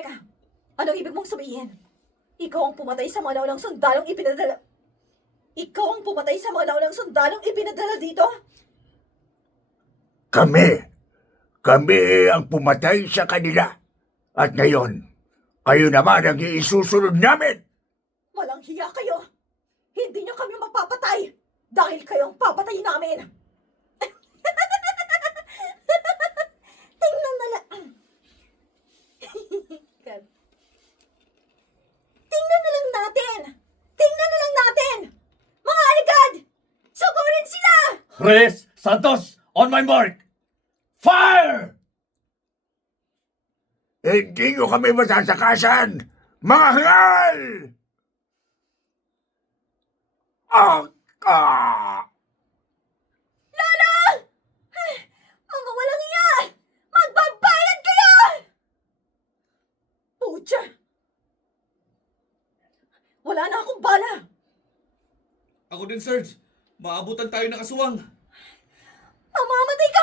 Teka, anong ibig mong sabihin? Ikaw ang pumatay sa mga naunang sundalong ipinadala... Ikaw ang pumatay sa mga naunang sundalong ipinadala dito? Kami. Kami ang pumatay sa kanila. At ngayon, kayo naman ang isusunod namin. Walang hiya kayo! Hindi niyo kami mapapatay! Dahil kayo ang papatayin namin! Tingnan na lang... God. Tingnan na lang natin! Tingnan na lang natin! Mga alagad! Sugurin sila! Reyes, Santos, on my mark! Fire! Hindi nyo kami masasakasan, mga hangal! Lolo! Ay, mga walang iya! Magbabayad kayo! Pucha! Wala na akong bala! Ako din, Serge. Maabutan tayo ng aswang. Mamamatay ka